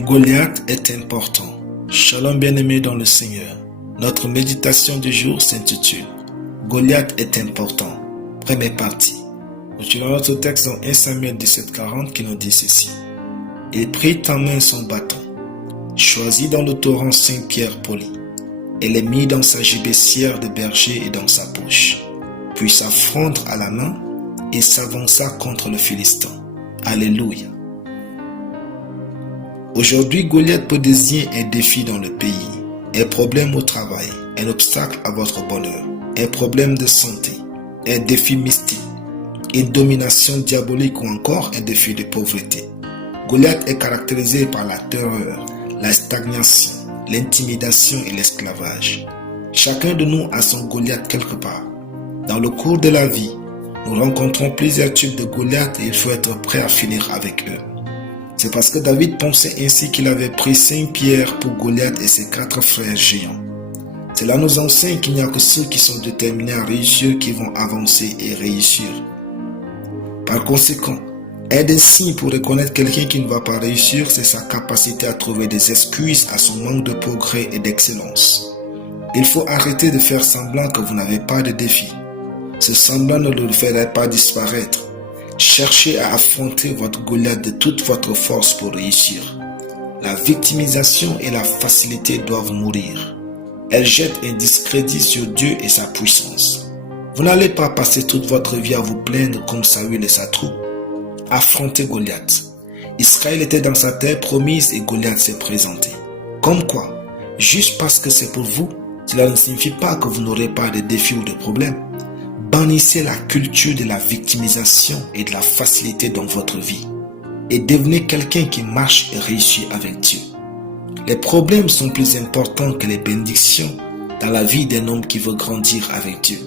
Goliath est important. Shalom bien-aimé dans le Seigneur. Notre méditation du jour s'intitule Goliath est important. Première partie. Nous tirons notre texte dans 1 Samuel 17,40 qui nous dit ceci. Il prit en main son bâton, choisit dans le torrent 5 pierres polies, et les mit dans sa gibecière de berger et dans sa poche. Puis sa fronde à la main, et s'avança contre le Philistin. Alléluia. Aujourd'hui, Goliath peut désigner un défi dans le pays, un problème au travail, un obstacle à votre bonheur, un problème de santé, un défi mystique, une domination diabolique ou encore un défi de pauvreté. Goliath est caractérisé par la terreur, la stagnation, l'intimidation et l'esclavage. Chacun de nous a son Goliath quelque part. Dans le cours de la vie, nous rencontrons plusieurs types de Goliath et il faut être prêt à finir avec eux. C'est parce que David pensait ainsi qu'il avait pris 5 pierres pour Goliath et ses 4 frères géants. Cela nous enseigne qu'il n'y a que ceux qui sont déterminés à réussir qui vont avancer et réussir. Par conséquent, un des signes pour reconnaître quelqu'un qui ne va pas réussir, c'est sa capacité à trouver des excuses à son manque de progrès et d'excellence. Il faut arrêter de faire semblant que vous n'avez pas de défi. Ce semblant ne le ferait pas disparaître. Cherchez à affronter votre Goliath de toute votre force pour réussir. La victimisation et la facilité doivent mourir. Elles jettent un discrédit sur Dieu et sa puissance. Vous n'allez pas passer toute votre vie à vous plaindre comme Saül et sa troupe. Affrontez Goliath. Israël était dans sa terre promise et Goliath s'est présenté. Comme quoi, juste parce que c'est pour vous, cela ne signifie pas que vous n'aurez pas de défis ou de problèmes. Bannissez la culture de la victimisation et de la facilité dans votre vie et devenez quelqu'un qui marche et réussit avec Dieu. Les problèmes sont plus importants que les bénédictions dans la vie d'un homme qui veut grandir avec Dieu.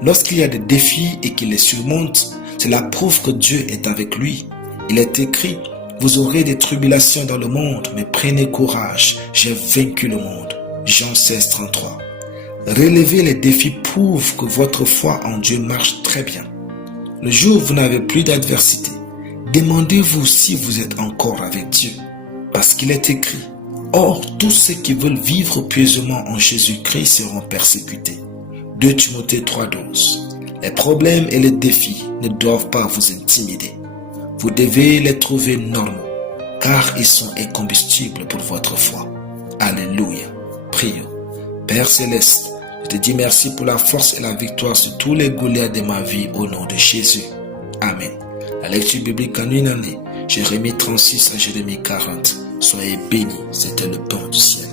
Lorsqu'il y a des défis et qu'il les surmonte, cela prouve que Dieu est avec lui. Il est écrit, vous aurez des tribulations dans le monde, mais prenez courage, j'ai vaincu le monde. Jean 16, 33. Relever les défis prouve que votre foi en Dieu marche très bien. Le jour où vous n'avez plus d'adversité, demandez-vous si vous êtes encore avec Dieu. Parce qu'il est écrit, or tous ceux qui veulent vivre pieusement en Jésus-Christ seront persécutés. 2 Timothée 3,12. Les problèmes et les défis ne doivent pas vous intimider. Vous devez les trouver normaux, car ils sont incombustibles pour votre foi. Alléluia. Prions. Père Céleste, je te dis merci pour la force et la victoire sur tous les Goliaths de ma vie au nom de Jésus. Amen. La lecture biblique en une année, Jérémie 36 à Jérémie 40. Soyez bénis, c'était le pain du ciel.